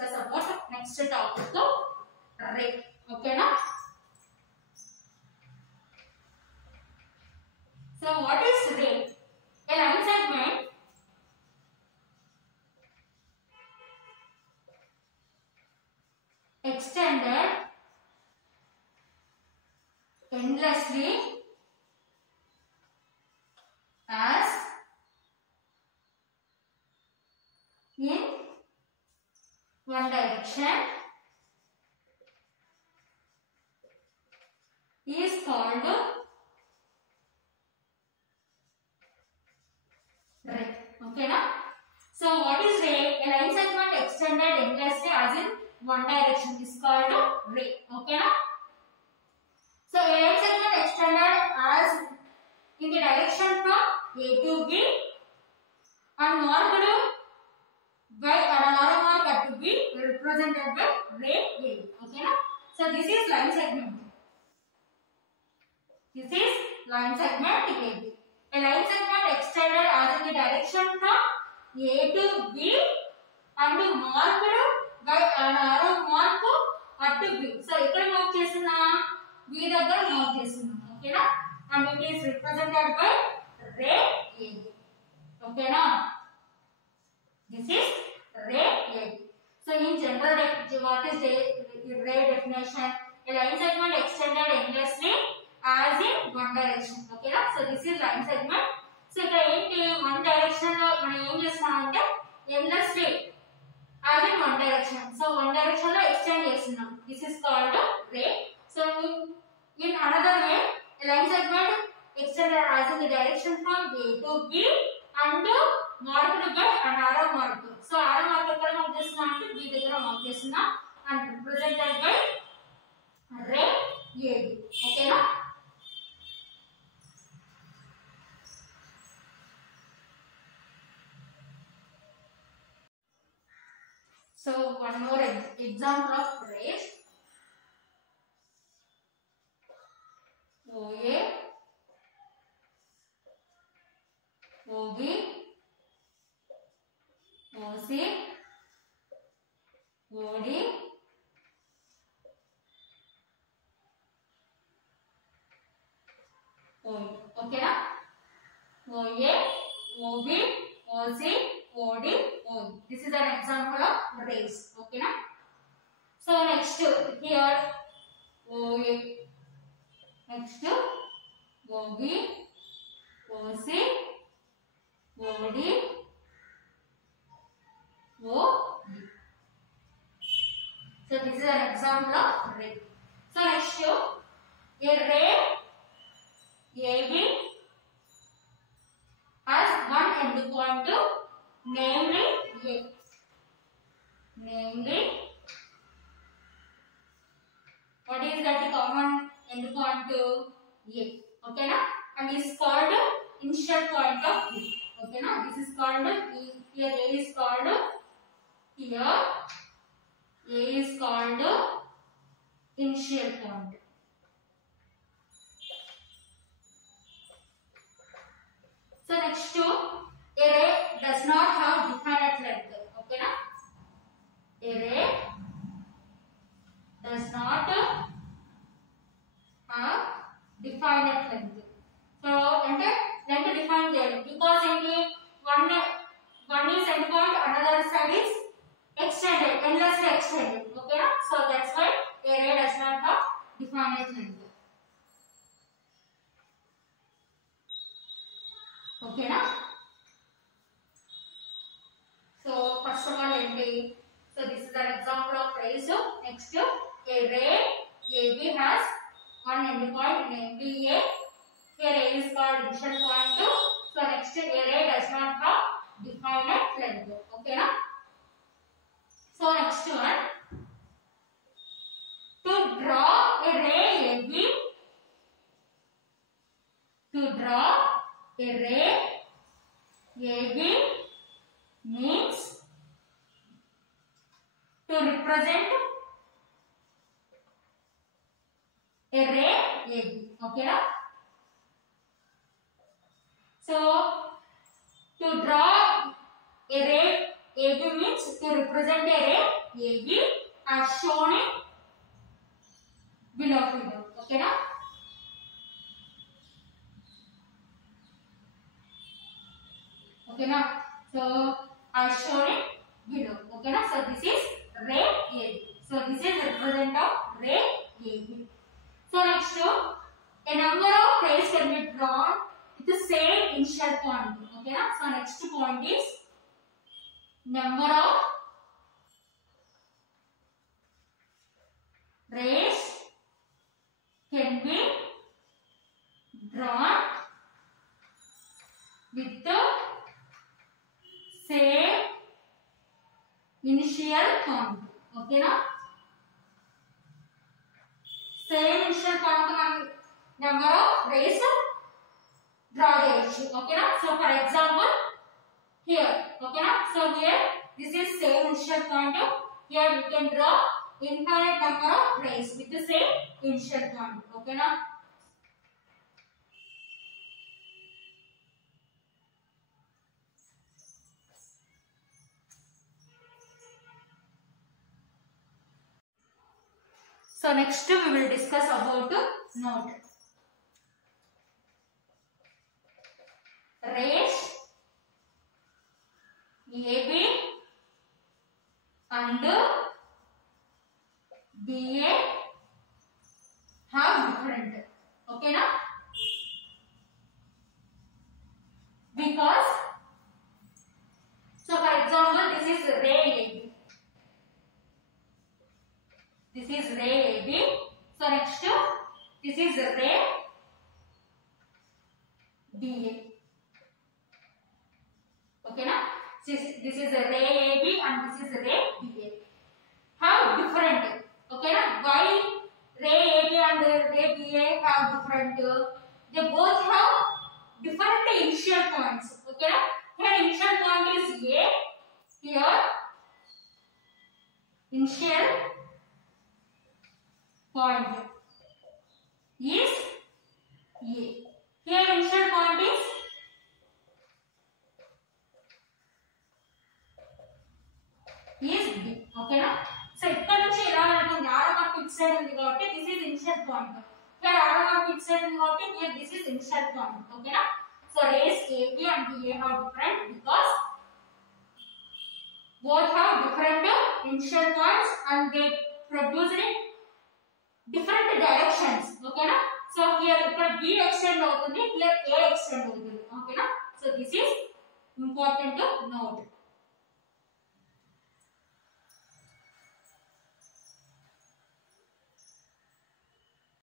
discuss about next topic ray. Okay na? So what is ray? A line segment extended endlessly as in one direction is called ray. Okay na? So what is ray? A line segment extended endlessly as in one direction is called ray. Okay na? So a line segment extended as in the direction from A to B and marked by an arrow mark to be represented by ray A. Okay na? So this is line segment. This is line segment AB. A line segment extended as in the direction from A to B and marked by an arrow mark up to B. So ఇక్కడ mark చేస్తున్నా B దగ్గర mark చేస్తున్నా. ఓకేనా? And it is represented by ray AB. ఓకేనా? This is ray AB. So in general, what is ray definition? A line segment extended endlessly as in one direction. Okay na? So this is line segment. So ఇక్కడ ఏంటి one direction లో మనం ఏం చేస్తున్నామంటే endlessly as in one direction. So one direction లో extend చేస్తున్నాం. This is called ray. So in another way, a line segment extended as in the direction from A to B and marked by an arrow mark. So arrow mark ఎక్కడ mark చేస్తున్నాం అంటే B దగ్గర mark చేస్తున్నాం and represented by ray AB. Okay na? So one more example of rays. OA, OB, OC, OD, OE. Okay na? OA, OB, OC, OD, OE. This is an example of rays. Okay na? So next here OA, next OB, OC, OD, OD. So this is an example of ray. So next a ray AB has one endpoint, namely A. Namely, what is that common endpoint to A? Okay na? And is called initial point of B. Okay na? This is called here A is called here A is called initial point. So next a ray does not have definite length. Okay na? A ray does not have definite length. So length defined there because one is endpoint, another side is extended, endlessly extended. Okay na? So that's why a ray does not have definite length. Okay na? So first of all, so this is an example of ray. So next a ray AB has one endpoint, namely A. Here A is called initial point. So next a ray does not have definite length. Okay na? So next one, to draw a ray AB, to draw a ray AB means to represent a ray AB. Okay na? So to draw a ray AB means to represent a ray AB as shown in below figure. Okay na? Okay na? So as shown in below. Okay na? So this is ray AB. So this is represent of ray AB. So next, a number of rays can be drawn with the same initial point. Okay na? So next point is number of rays can be drawn with the same initial point. Okay na? Same initial point number of rays draw cheyachchu. Okay na? So for example here, okay na? So here this is same initial point. Here we can draw infinite number of rays with the same initial point. Okay na? So next we will discuss about node. Rays AB and BA have different. Okay na? Because so for example this is ray AB. This is ray AB. So next this is ray BA. Okay na? This is a ray AB and this is a ray BA. How different? Okay na? Why ray AB and ray BA have different? They both have different initial points. Okay na? Here initial point is A. Here initial point is A. Here initial point is B. Okay na? So ikkada nunchi ila antundi arrow mark fixed undi kabatti this is initial point. Here arrow mark fixed undi kabatti here this is initial point. Okay na? So rays AB and BA have different because both have different initial points and they produce in different directions. Okay na? So here ikkada B extend avutundi, here A extend avutundi. Okay na? So this is important to note.